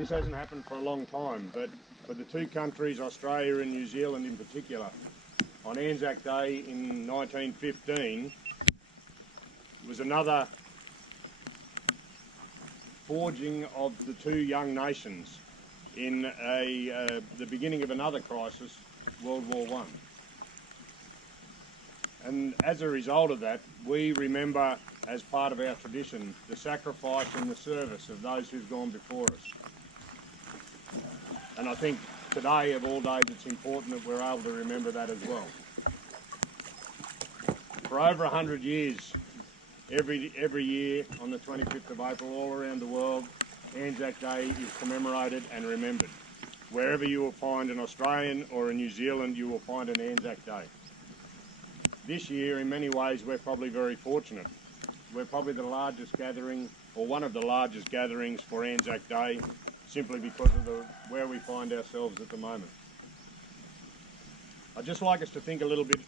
This hasn't happened for a long time, but for the two countries, Australia and New Zealand in particular, on ANZAC Day in 1915 was another forging of the two young nations in the beginning of another crisis, World War I. And as a result of that, we remember, as part of our tradition, the sacrifice and the service of those who've gone before us. And I think today, of all days, it's important that we're able to remember that as well. For over 100 years, every year on the 25th of April, all around the world, ANZAC Day is commemorated and remembered. Wherever you will find an Australian or in New Zealand, you will find an ANZAC Day. This year, in many ways, we're probably very fortunate. We're probably the largest gathering, or one of the largest gatherings for ANZAC Day, simply because of where we find ourselves at the moment. I'd just like us to think a little bit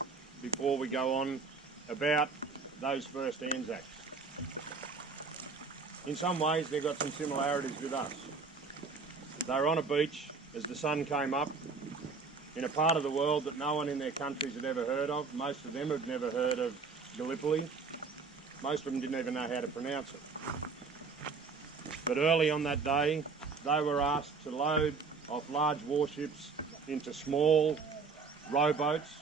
before we go on about those first ANZACs. In some ways, they've got some similarities with us. They were on a beach as the sun came up in a part of the world that no one in their countries had ever heard of. Most of them had never heard of Gallipoli. Most of them didn't even know how to pronounce it. But early on that day, they were asked to load off large warships into small rowboats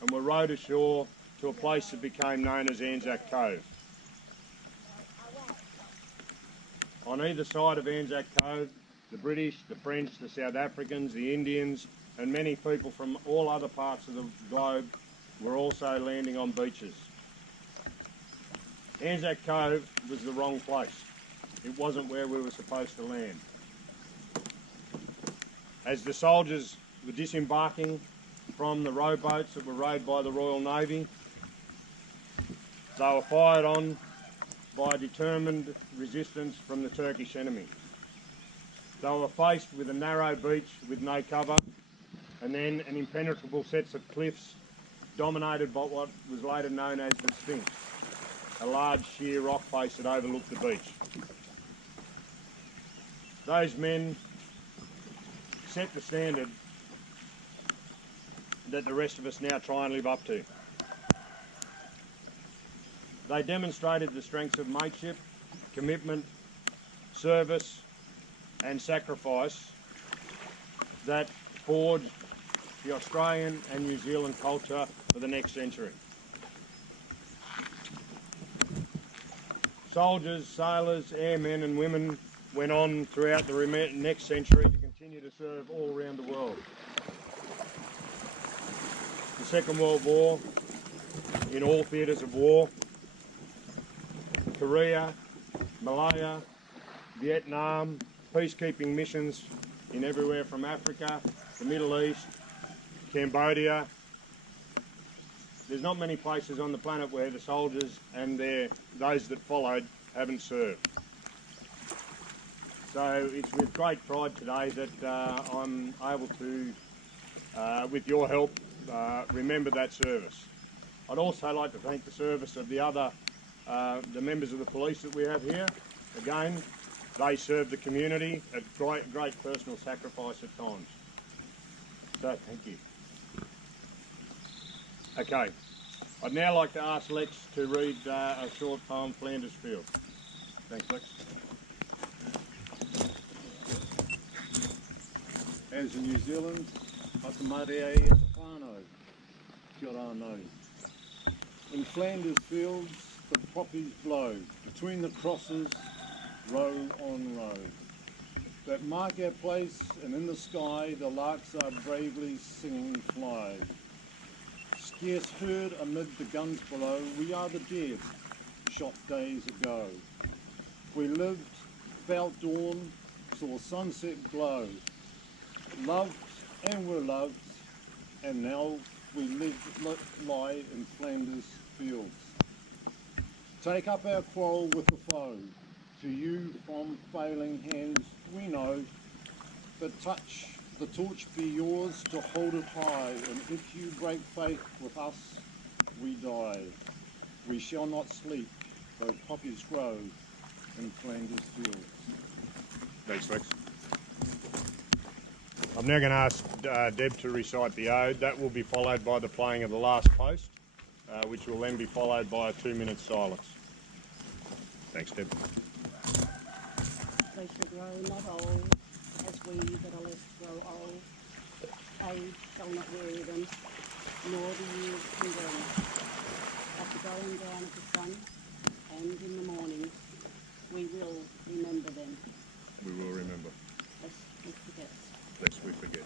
and were rowed ashore to a place that became known as ANZAC Cove. On either side of ANZAC Cove, the British, the French, the South Africans, the Indians, and many people from all other parts of the globe were also landing on beaches. ANZAC Cove was the wrong place. It wasn't where we were supposed to land. As the soldiers were disembarking from the rowboats that were rowed by the Royal Navy, they were fired on by determined resistance from the Turkish enemy. They were faced with a narrow beach with no cover, and then an impenetrable set of cliffs dominated by what was later known as the Sphinx, a large sheer rock face that overlooked the beach. Those men set the standard that the rest of us now try and live up to. They demonstrated the strengths of mateship, commitment, service and sacrifice that forged the Australian and New Zealand culture for the next century. Soldiers, sailors, airmen and women went on throughout the next century to continue to serve all around the world. The Second World War, in all theatres of war, Korea, Malaya, Vietnam, peacekeeping missions in everywhere from Africa, the Middle East, Cambodia. There's not many places on the planet where the soldiers and those that followed haven't served. So it's with great pride today that I'm able to, with your help, remember that service. I'd also like to thank the service of the members of the police that we have here. Again, they serve the community at great personal sacrifice at times. So thank you. Okay, I'd now like to ask Lex to read a short poem, Flanders Field. Thanks, Lex. As in New Zealand, Hatamare e Whānau, kia ora nō. In Flanders fields, the poppies blow, between the crosses, row on row, that mark our place, and in the sky the larks are bravely singing fly. Scarce heard amid the guns below, we are the dead, shot days ago. We lived, felt dawn, saw sunset glow, loved and were loved, and now we lie in Flanders fields. Take up our quarrel with the foe, to you from failing hands we know, but touch the torch be yours to hold it high, and if you break faith with us, we die. We shall not sleep, though poppies grow in Flanders fields. Thanks, Lex. I'm now going to ask Deb to recite the ode. That will be followed by the playing of the last post, which will then be followed by a 2-minute silence. Thanks, Deb. They shall grow not old, as we that are left grow old. Age shall not weary them, nor the years condemn. At the going down of the sun, and in the morning, we will remember them, We will remember, lest we forget. lest we forget.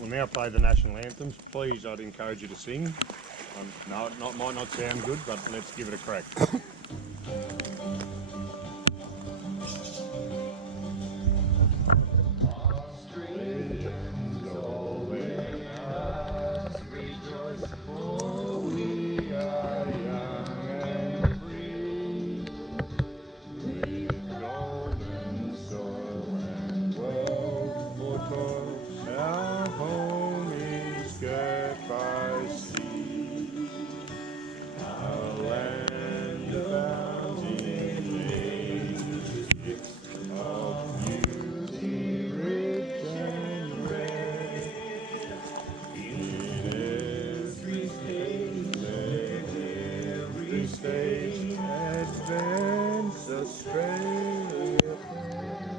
We'll now play the national anthems. Please, I'd encourage you to sing. No, it might not sound good, but let's give it a crack. For Australia fair,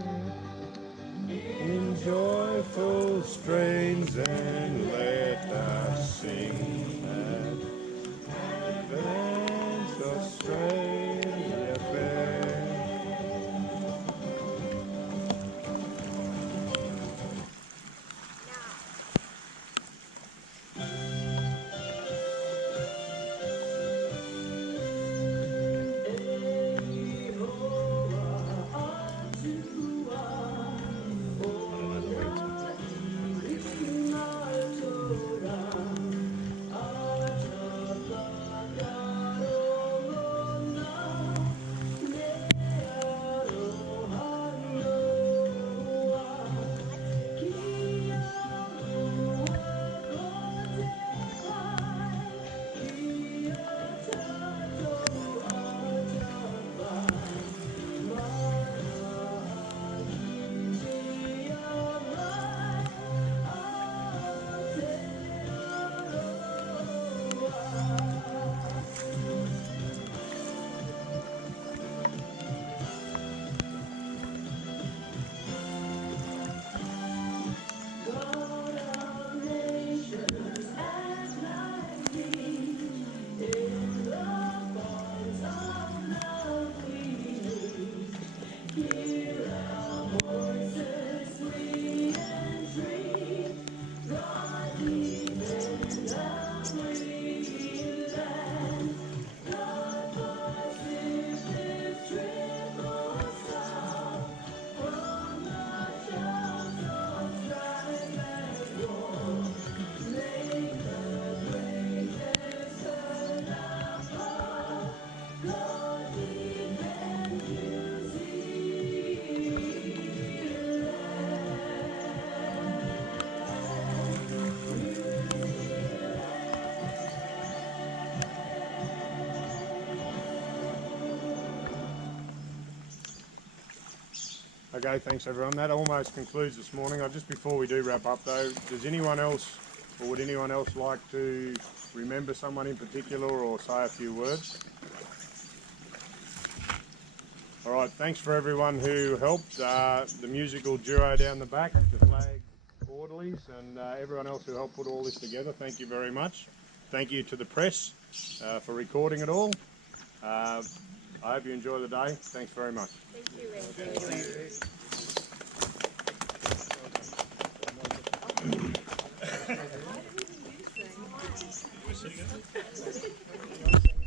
in joyful strains, and let us sing that advanced Australia fair. Okay, thanks everyone. That almost concludes this morning. Just before we do wrap up though, does anyone else, or would anyone else like to remember someone in particular or say a few words? All right, thanks for everyone who helped, the musical duo down the back, the flag orderlies, and everyone else who helped put all this together. Thank you very much. Thank you to the press for recording it all. I hope you enjoy the day. Thanks very much. Thank you, Andrew.